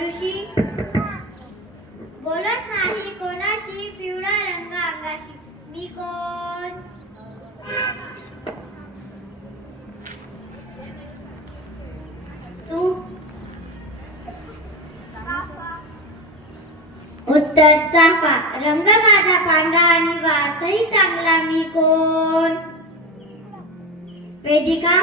ऋषी बोलत नाही कोणाशी, पिवळा रंग अंगाशी. मी कोण? तू? उत्तर चाफा. रंग माझा पांढरा आणि वासही चांगला. मी कोण? वेदिका.